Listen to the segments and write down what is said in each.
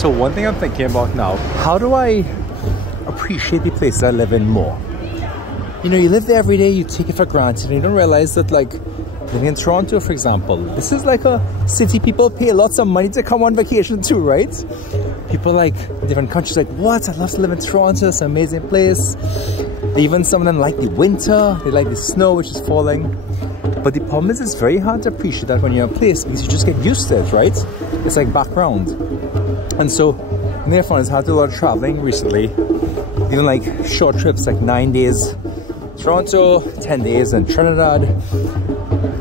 So one thing I'm thinking about now, how do I appreciate the place I live in more? You know, you live there every day, you take it for granted, and you don't realize that, like, living in Toronto, for example, this is like a city people pay lots of money to come on vacation to, right? People like different countries like, what? I'd love to live in Toronto, it's an amazing place. Even some of them like the winter, they like the snow which is falling. But the problem is it's very hard to appreciate that when you're in a place because you just get used to it, right? It's like background. And so, therefore, I've had to do a lot of traveling recently. Even like short trips, like 9 days Toronto, 10 days in Trinidad.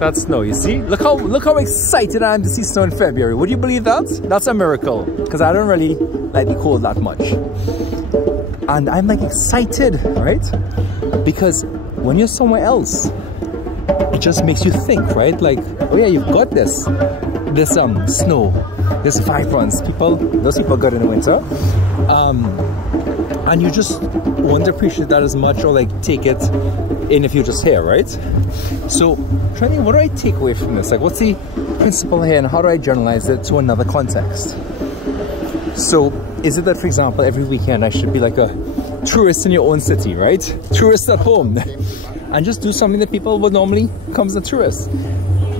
That's snow, you see? Look how excited I am to see snow in February. Would you believe that? That's a miracle. Because I don't really like the cold that much. And I'm like excited, right? Because when you're somewhere else, it just makes you think, right? Like, oh yeah, you've got this snow, this vibrance. Those people got in the winter. And you just won't appreciate that as much or like take it in if you're just here, right? So trying to think, what do I take away from this? Like, what's the principle here and how do I generalize it to another context? So is it that, for example, every weekend I should be like a tourist in your own city, right? Tourist at home. And just do something that people would normally come as a tourist.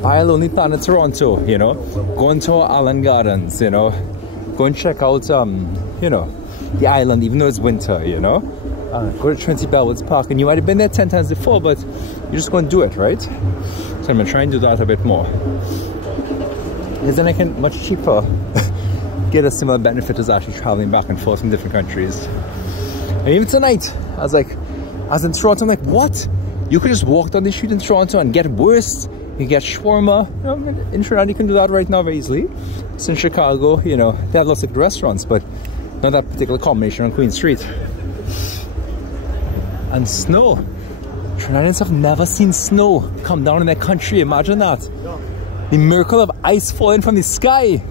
Buy a Lonely Planet Toronto, you know? Go into Allen Gardens, you know? Go and check out, you know, the island, even though it's winter, you know? Go to Trinity Bellwoods Park, and you might have been there 10 times before, but you're just going to do it, right? So I'm going to try and do that a bit more. Because then I can much cheaper get a similar benefit as actually traveling back and forth from different countries. And even tonight, I was in Toronto, I'm like, what? You could just walk down the street in Toronto and get worse. You get shawarma. You know, in Trinidad, you can do that right now very easily. It's in Chicago, you know, they have lots of good restaurants, but not that particular combination on Queen Street. And snow. Trinidadians have never seen snow come down in their country. Imagine that. The miracle of ice falling from the sky.